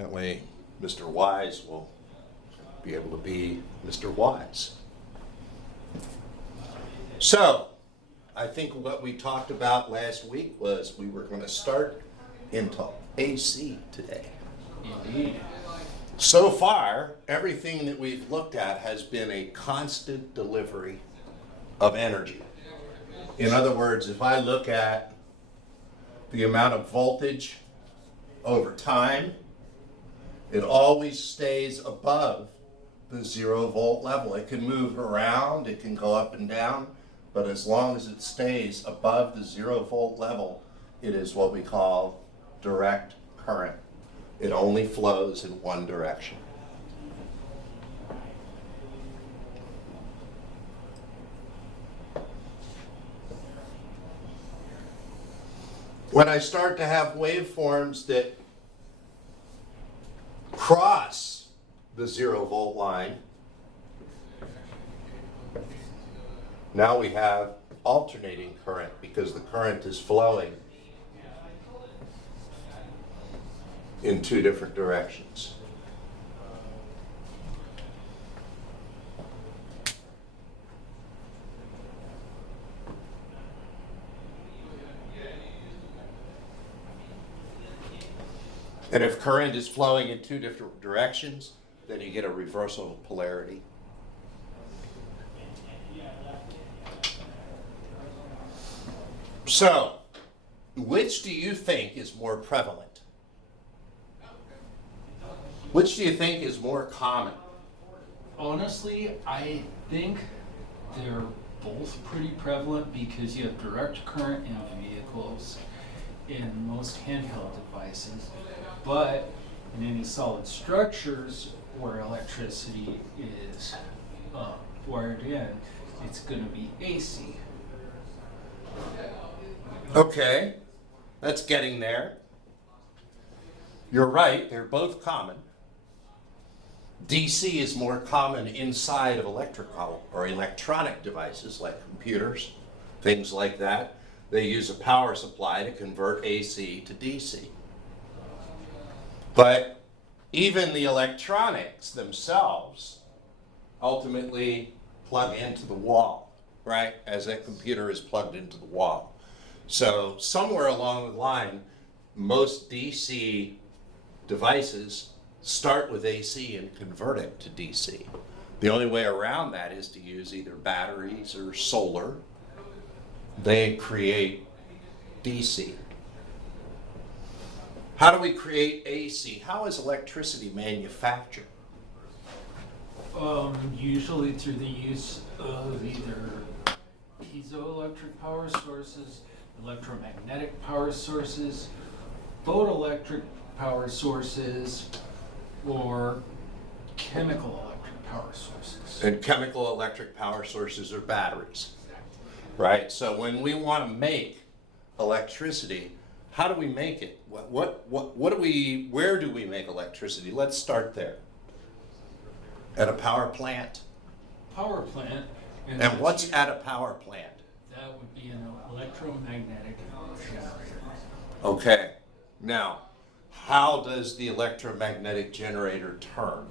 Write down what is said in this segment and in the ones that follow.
That way, Mr. Wise will be able to be Mr. Wise. So, I think what we talked about last week was we were going to start into AC today. Indeed. So far, everything that we've looked at has been a constant delivery of energy. In other words, if I look at the amount of voltage over time, it always stays above the 0 volt level. It can move around, it can go up and down, but as long as it stays above the 0 volt level, it is what we call direct current. It only flows in one direction. When I start to have waveforms that cross the 0 volt line, now we have alternating current because the current is flowing in two different directions. And if current is flowing in two different directions, then you get a reversal of polarity. So, which do you think is more prevalent? Which do you think is more common? Honestly, I think they're both pretty prevalent because you have direct current in vehicles, in most handheld devices, but in any solid structures where electricity is wired in, it's going to be AC. Okay, that's getting there. You're right, they're both common. DC is more common inside of electrical or electronic devices like computers, things like that. They use a power supply to convert AC to DC. But even the electronics themselves ultimately plug into the wall, right? As that computer is plugged into the wall. So somewhere along the line, most DC devices start with AC and convert it to DC. The only way around that is to use either batteries or solar. They create DC. How do we create AC? How is electricity manufactured? Usually through the use of either piezoelectric power sources, electromagnetic power sources, photoelectric power sources, or chemical electric power sources. And chemical electric power sources are batteries, right? So when we want to make electricity, how do we make it? Where do we make electricity? Let's start there. At a power plant. Power plant. And what's at a power plant? That would be an electromagnetic generator. Okay. Now, how does the electromagnetic generator turn?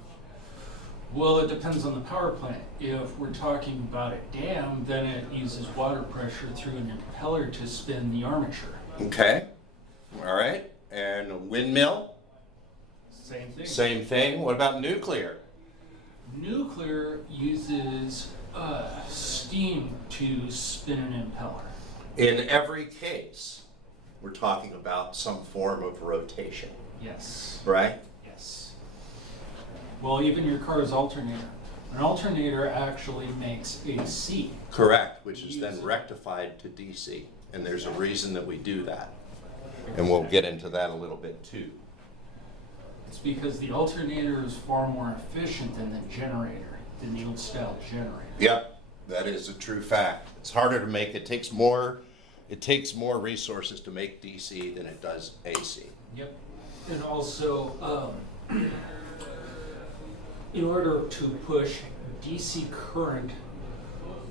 Well, it depends on the power plant. If we're talking about a dam, then it uses water pressure through an impeller to spin the armature. Okay. All right. And a windmill? Same thing. Same thing. What about nuclear? Nuclear uses steam to spin an impeller. In every case, we're talking about some form of rotation, Yes. right? Yes. Well, even your car's alternator. An alternator actually makes AC. Correct, which is then rectified to DC. And there's a reason that we do that. And we'll get into that a little bit too. It's because the alternator is far more efficient than the generator, than the old style generator. Yep, that is a true fact. It's harder to make, it takes more resources to make DC than it does AC. Yep. And also, in order to push DC current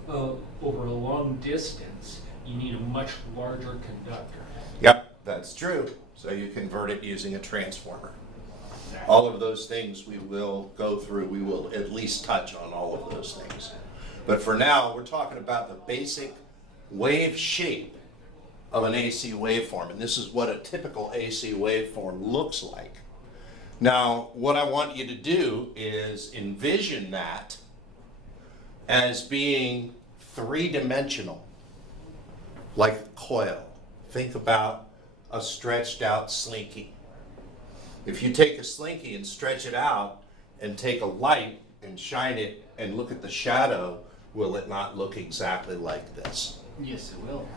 over a long distance, you need a much larger conductor. Yep, that's true. So you convert it using a transformer. All of those things we will go through. We will at least touch on all of those things. But for now, we're talking about the basic wave shape of an AC waveform. And this is what a typical AC waveform looks like. Now, what I want you to do is envision that as being three-dimensional, like a coil. Think about a stretched out slinky. If you take a slinky and stretch it out and take a light and shine it and look at the shadow, will it not look exactly like this? Yes, it will.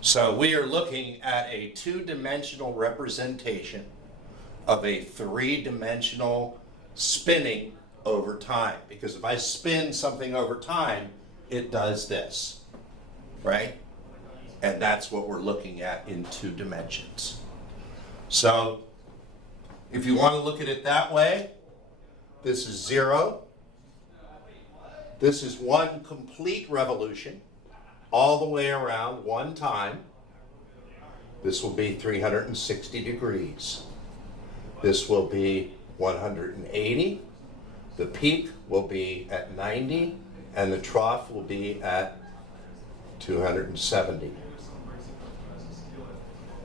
So we are looking at a two-dimensional representation of a three-dimensional spinning over time. Because if I spin something over time, it does this, right? And that's what we're looking at in 2 dimensions. So if you want to look at it that way, this is 0. This is one complete revolution all the way around one time. This will be 360 degrees. This will be 180. The peak will be at 90, and the trough will be at 270.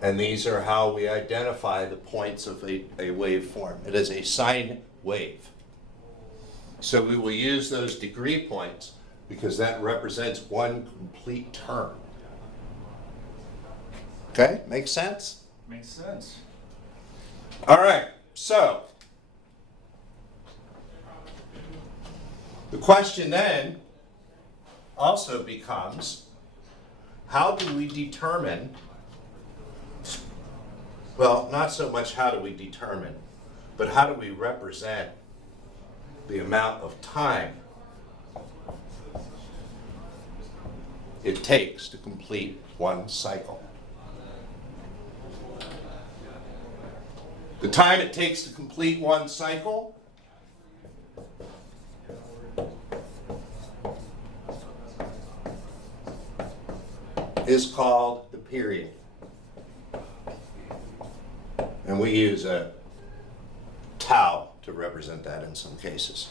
And these are how we identify the points of a waveform. It is a sine wave. So we will use those degree points because that represents one complete term. Okay, makes sense? Makes sense. All right, so the question then also becomes, how do we determine, well, not so much how do we determine, but how do we represent the amount of time it takes to complete one cycle? The time it takes to complete one cycle is called the period. And we use a tau to represent that in some cases,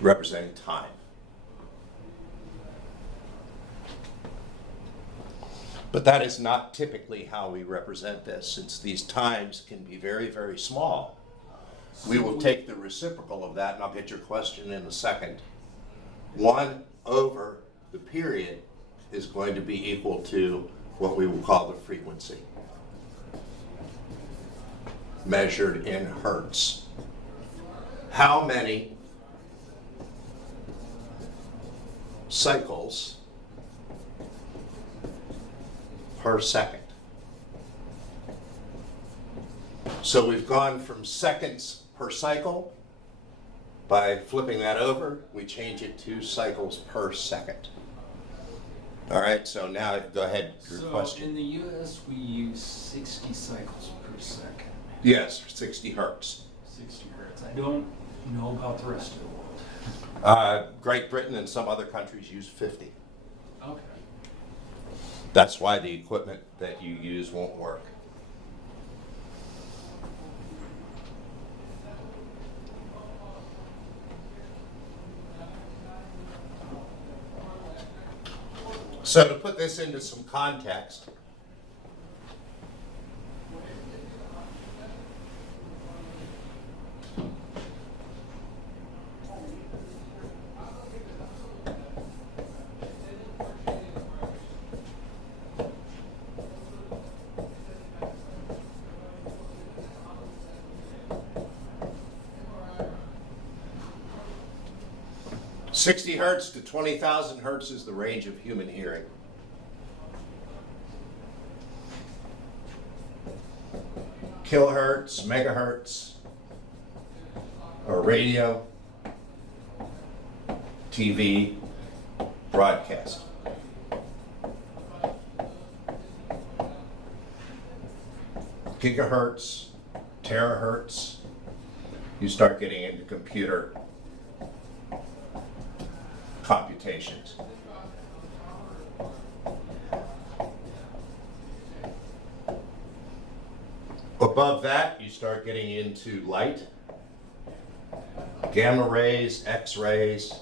representing time. But that is not typically how we represent this, since these times can be very, very small. We will take the reciprocal of that, and I'll get your question in a second. 1 over the period is going to be equal to what we will call the frequency, measured in hertz. How many cycles per second? So we've gone from seconds per cycle. By flipping that over, we change it to cycles per second. All right, so now go ahead, your So question. in the US, we use 60 cycles per second. Yes, 60 hertz. 60 hertz. I don't know about the rest of the world. Great Britain and some other countries use 50. Okay. That's why the equipment that you use won't work. So to put this into some context, .60 hertz to 20,000 hertz is the range of human hearing. Kilohertz, megahertz, or radio, TV, broadcast. Gigahertz, terahertz, you start getting into computer computations. Above that, you start getting into light, gamma rays, X-rays,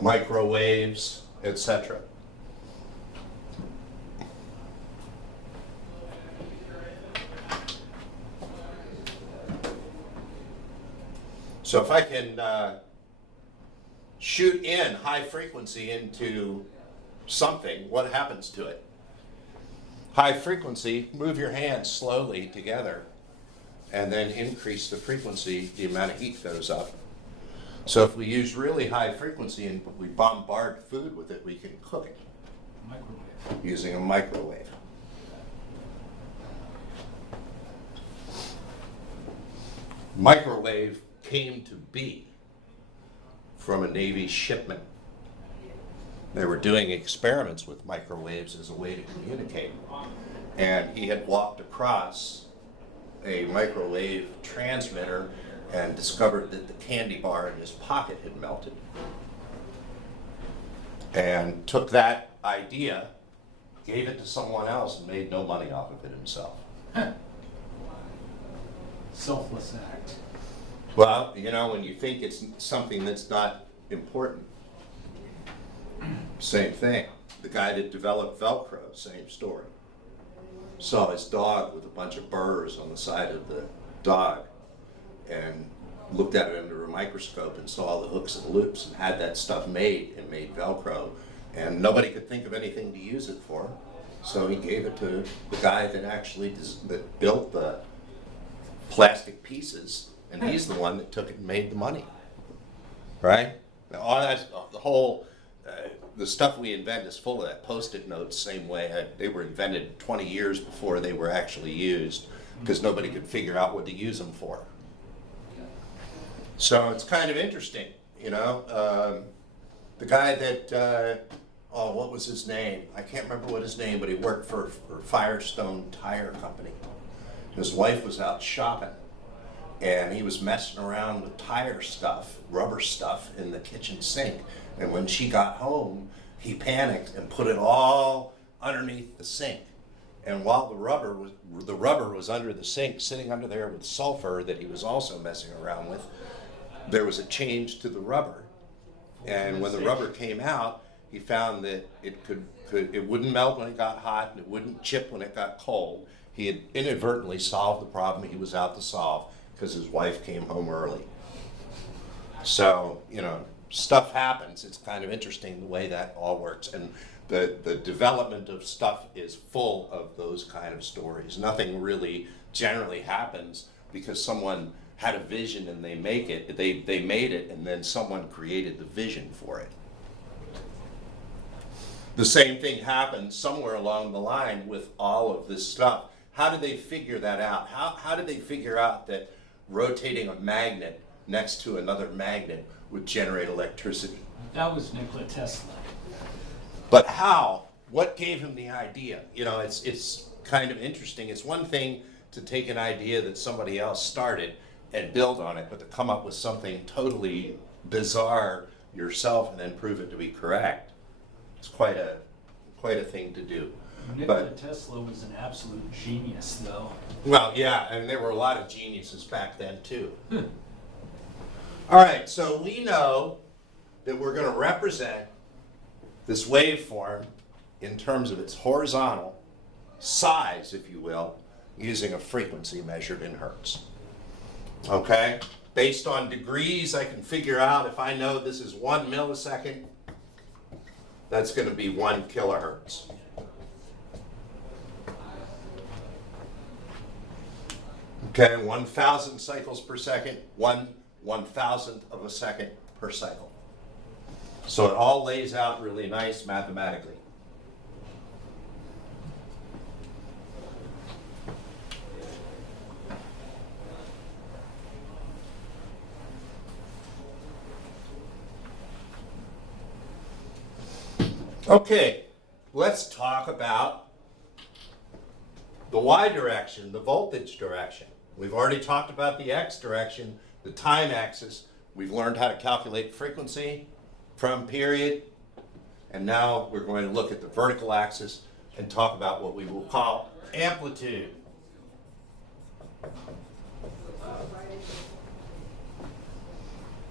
microwaves, etc. So if I can shoot in high frequency into something, what happens to it? High frequency, move your hands slowly together and then increase the frequency, the amount of heat goes up. So if we use really high frequency and we bombard food with it, we can cook it Microwave. using a microwave. Microwave came to be from a Navy shipment. They were doing experiments with microwaves as a way to communicate. And he had walked across a microwave transmitter and discovered that the candy bar in his pocket had melted. And took that idea, gave it to someone else, and made no money off of it himself. Selfless act. Well, you know, when you think it's something that's not important, same thing. The guy that developed Velcro, same story. Saw his dog with a bunch of burrs on the side of the dog and looked at it under a microscope and saw the hooks and loops and had that stuff made and made Velcro. And nobody could think of anything to use it for. So he gave it to the guy that actually that built the plastic pieces, and he's the one that took it and made the money. Right? Now, all that, the whole, the stuff we invent is full of that Post-it notes, same way. They were invented 20 years before they were actually used because nobody could figure out what to use them for. So it's kind of interesting, you know. The guy that, what was his name? I can't remember what his name, but he worked for Firestone Tire Company. His wife was out shopping, and he was messing around with tire stuff, rubber stuff in the kitchen sink. And when she got home, he panicked and put it all underneath the sink. And while the rubber was under the sink, sitting under there with sulfur that he was also messing around with, there was a change to the rubber. And when the rubber came out, he found that it wouldn't melt when it got hot, and it wouldn't chip when it got cold. He had inadvertently solved the problem he was out to solve because his wife came home early. So, you know, stuff happens. It's kind of interesting the way that all works. And the development of stuff is full of those kind of stories. Nothing really generally happens because someone had a vision and they made it, and then someone created the vision for it. The same thing happened somewhere along the line with all of this stuff. How did they figure that out? How did they figure out that rotating a magnet next to another magnet would generate electricity? That was Nikola Tesla. But how? What gave him the idea? You know, it's kind of interesting. It's one thing to take an idea that somebody else started and build on it, but to come up with something totally bizarre yourself and then prove it to be correct. It's quite a thing to do. Nikola Tesla was an absolute genius, though. Well, yeah, and there were a lot of geniuses back then, too. All right, so we know that we're going to represent this waveform in terms of its horizontal size, if you will, using a frequency measured in hertz. Okay? Based on degrees, I can figure out if I know this is 1 millisecond, that's going to be 1 kilohertz. Okay, 1,000 cycles per second, 1/1000th of a second per cycle. So it all lays out really nice mathematically. Okay, let's talk about the Y direction, the voltage direction. We've already talked about the X direction, the time axis. We've learned how to calculate frequency from period. And now we're going to look at the vertical axis and talk about what we will call Amplitude.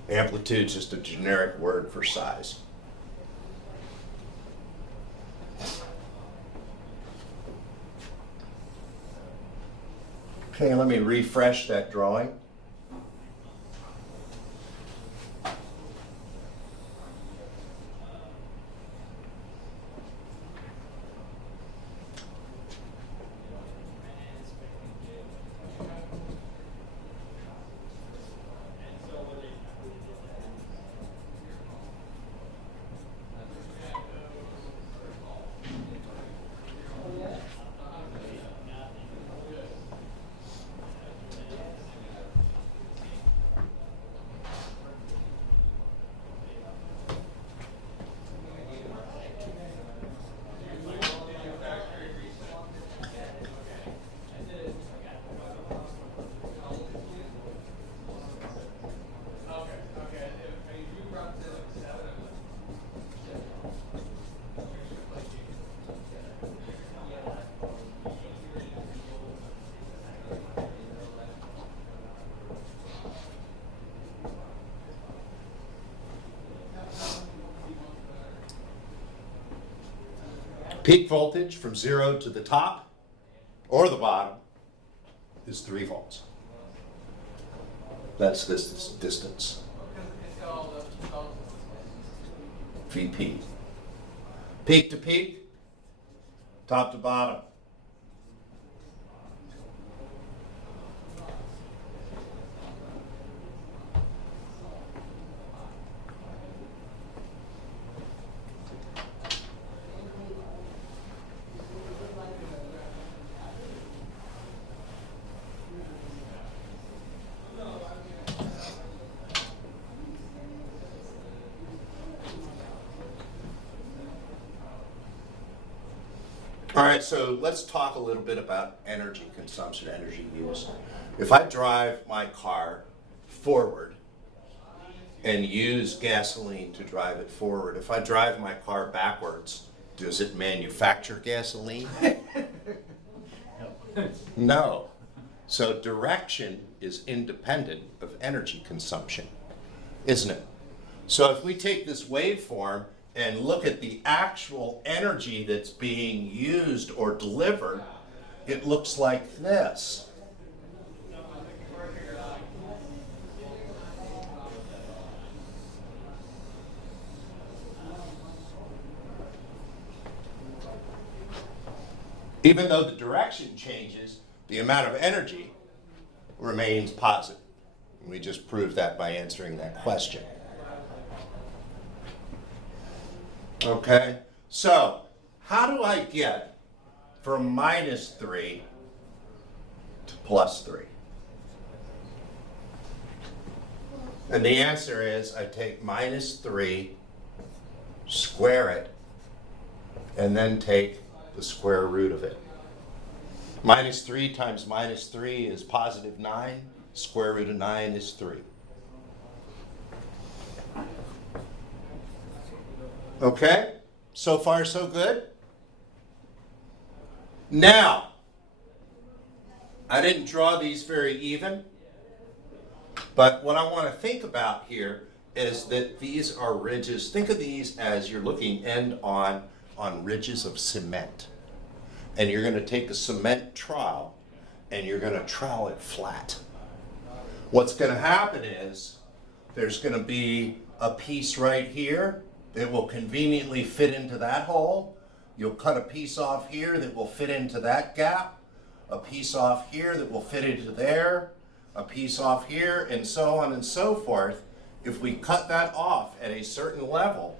Amplitude's just a generic word for size. Okay, let me refresh that drawing. Peak voltage from 0 to the top or the bottom is 3 volts. That's this distance. VP. Peak to peak, top to bottom. All right, so let's talk a little bit about energy consumption, energy use. If I drive my car forward and use gasoline to drive it forward, if I drive my car backwards, does it manufacture gasoline? No. So direction is independent of energy consumption, isn't it? So if we take this waveform and look at the actual energy that's being used or delivered, it looks like this. Even though the direction changes, the amount of energy remains positive. We just proved that by answering that question. Okay, so how do I get from -3 to +3? And the answer is I take -3, square it, and then take the square root of it. -3 times -3 is +9. Square root of 9 is 3. Okay, so far so good? Now, I didn't draw these very even, but what I want to think about here is that these are ridges. Think of these as you're looking end on ridges of cement. And you're going to take a cement trowel and you're going to trowel it flat. What's going to happen is there's going to be a piece right here. It will conveniently fit into that hole. You'll cut a piece off here that will fit into that gap, a piece off here that will fit into there, a piece off here, and so on and so forth. If we cut that off at a certain level,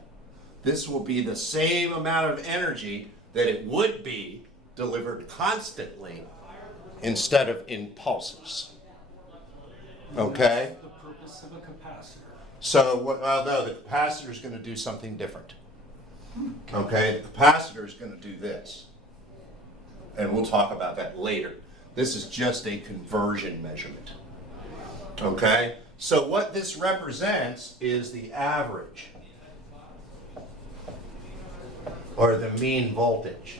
this will be the same amount of energy that it would be delivered constantly instead of in pulses. Okay? That's the purpose of a capacitor. So, well, no, the capacitor is going to do something different. Okay, the capacitor is going to do this. And we'll talk about that later. This is just a conversion measurement. Okay, so what this represents is the average or the mean voltage.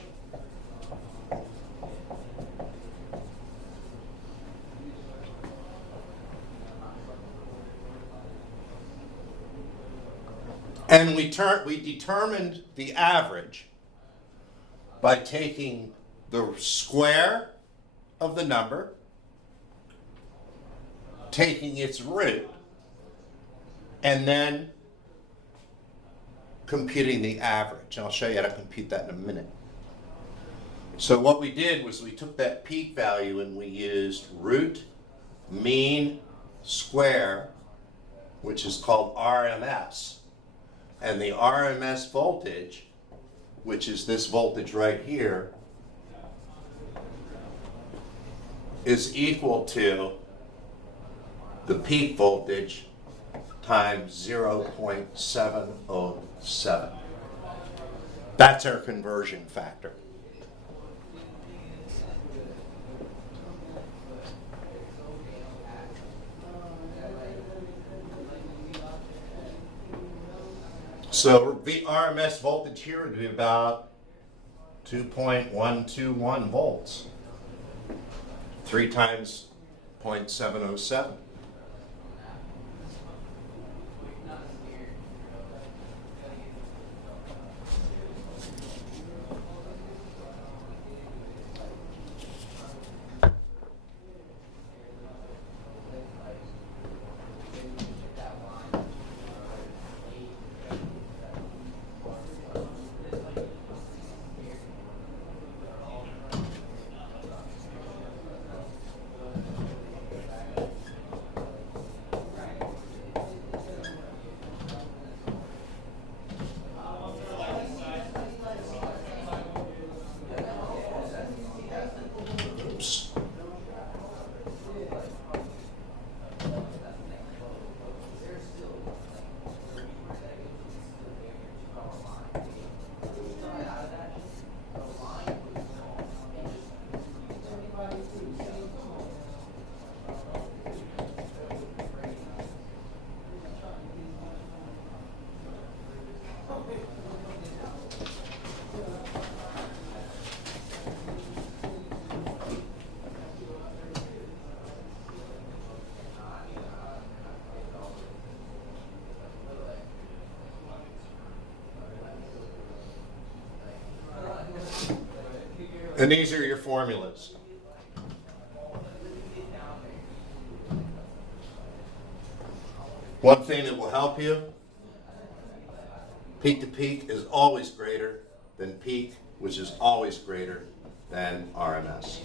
And we determined the average by taking the square of the number, taking its root, and then computing the average. And I'll show you how to compute that in a minute. So what we did was we took that peak value and we used root, mean, square, which is called RMS. And the RMS voltage, which is this voltage right here, is equal to the peak voltage times 0.707. That's our conversion factor. So the RMS voltage here would be about 2.121 volts. 3 times 0.707. Oops. And these are your formulas. One thing that will help you, peak to peak is always greater than peak, which is always greater than RMS.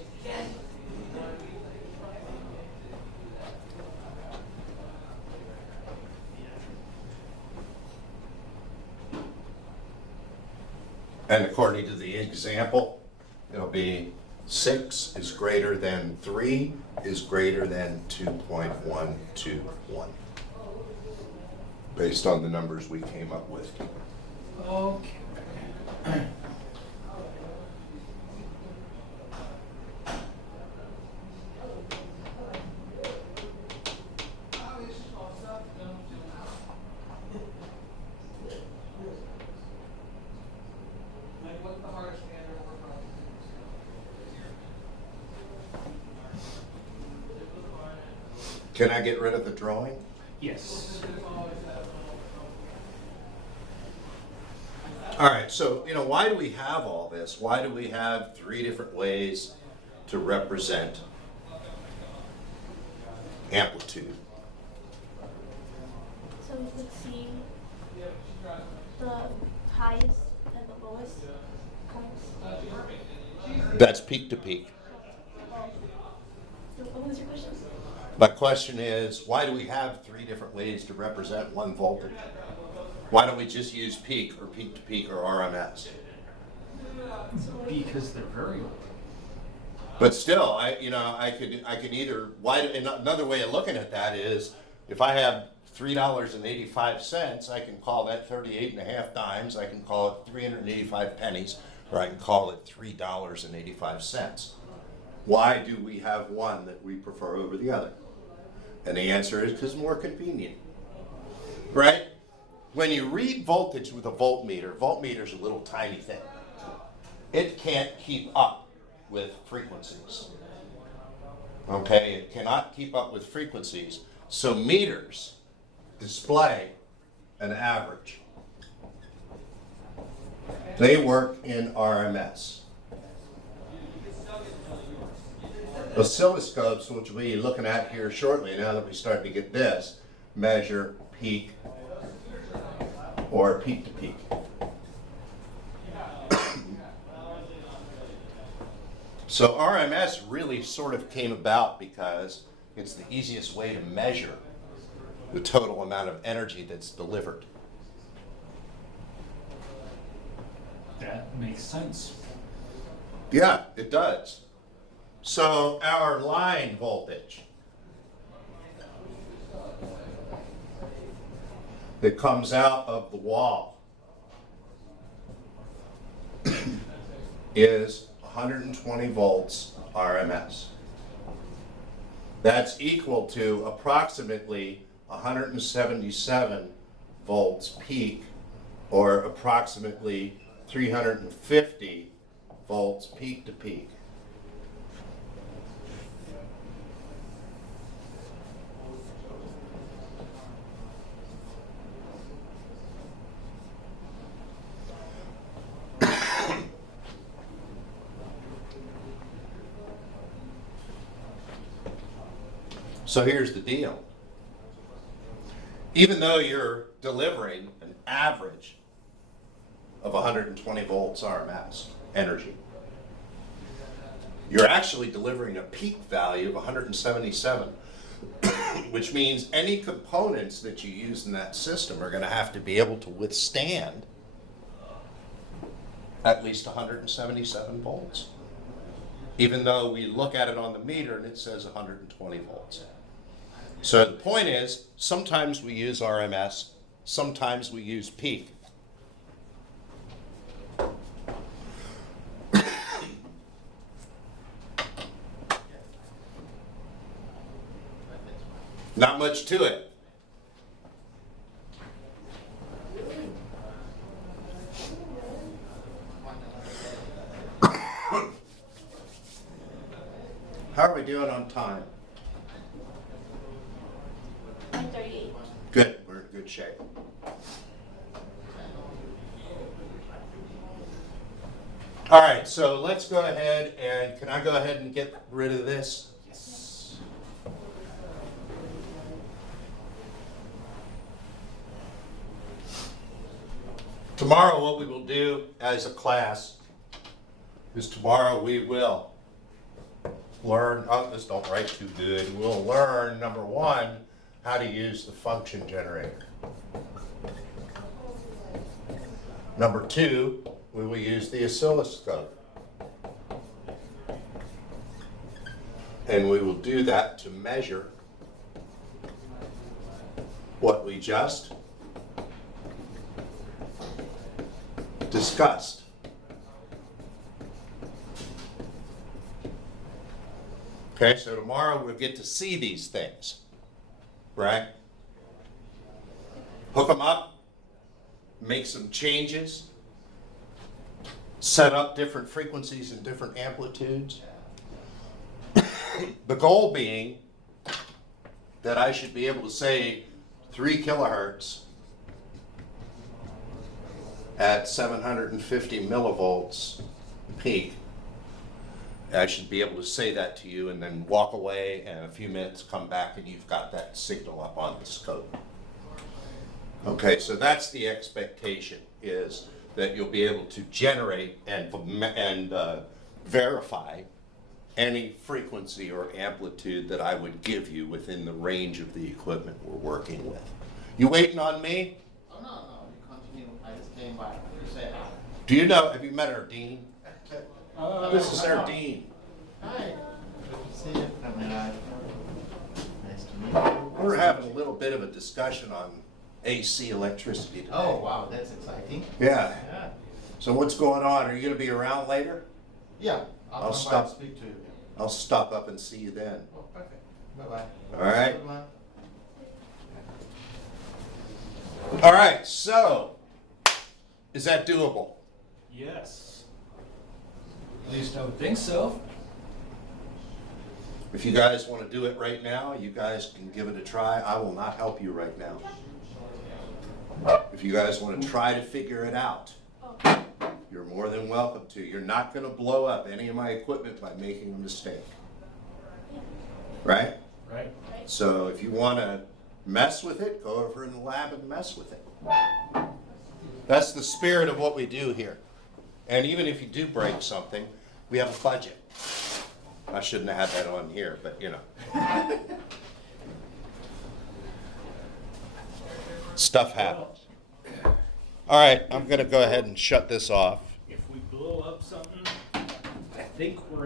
And according to the example, it'll be 6 is greater than 3 is greater than 2.121, based on the numbers we came up with. Okay. Can I get rid of the drawing? Yes. All right, so, why do we have all this? Why do we have 3 different ways to represent amplitude? So we could see the highest and the lowest points. That's peak to peak. So what was your question? My question is, why do we have 3 different ways to represent one voltage? Why don't we just use peak or peak to peak or RMS? Because they're variable. But still, I could either, another way of looking at that is, if I have $3.85, I can call that 38.5 dimes, I can call it 385 pennies, or I can call it $3.85. Why do we have one that we prefer over the other? And the answer is because it's more convenient, right? When you read voltage with a voltmeter is a little tiny thing. It can't keep up with frequencies. Okay, it cannot keep up with frequencies. So meters display an average. They work in RMS. Oscilloscopes, which we'll be looking at here shortly, now that we start to get this, measure peak or peak to peak. So RMS really sort of came about because it's the easiest way to measure the total amount of energy that's delivered. That makes sense. Yeah, it does. So our line voltage that comes out of the wall is 120 volts RMS. That's equal to approximately 177 volts peak, or approximately 350 volts peak to peak. So here's the deal. Even though you're delivering an average of 120 volts RMS energy, you're actually delivering a peak value of 177, which means any components that you use in that system are going to have to be able to withstand at least 177 volts, even though we look at it on the meter and it says 120 volts. So the point is, sometimes we use RMS, sometimes we use peak. Not much to it. How are we doing on time? 138. Good, we're in good shape. All right, so let's go ahead and, can I go ahead and get rid of this? Yes. Tomorrow what we will do as a class is tomorrow we will learn, oh, this don't write too good. We'll learn, number one, how to use the function generator. Number two, we will use the oscilloscope. And we will do that to measure what we just discussed. Okay, so tomorrow we'll get to see these things, right? Hook them up, make some changes, set up different frequencies and different amplitudes. The goal being that I should be able to say 3 kilohertz at 750 millivolts peak. I should be able to say that to you and then walk away and in a few minutes come back and you've got that signal up on the scope. Okay, so that's the expectation, is that you'll be able to generate and verify any frequency or amplitude that I would give you within the range of the equipment we're working with. You waiting on me? Oh, no, you continue. I just came by. You say hi. Do you know, have you met our dean? This is our dean. Hi. Good to see you. Nice to meet you. We're having a little bit of a discussion on AC electricity today. Oh, wow, that's exciting. Yeah. Yeah. So what's going on? Are you gonna be around later? Yeah, I'll come by stop. and speak to you. I'll stop up and see you then. Oh, perfect. Bye-bye. All right. Good luck. All right, so, is that doable? Yes. At least I would think so. If you guys wanna do it right now, you guys can give it a try. I will not help you right now. If you guys wanna try to figure it out, Oh, welcome to. You're not gonna blow up any of my equipment by making a mistake. Right? Right. So if you wanna mess with it, go over in the lab and mess with it. That's the spirit of what we do here. And even if you do break something, we have a budget. I shouldn't have had that on here, but you know. Stuff happens. All right, I'm gonna go ahead and shut this off. If we blow up something, I think we're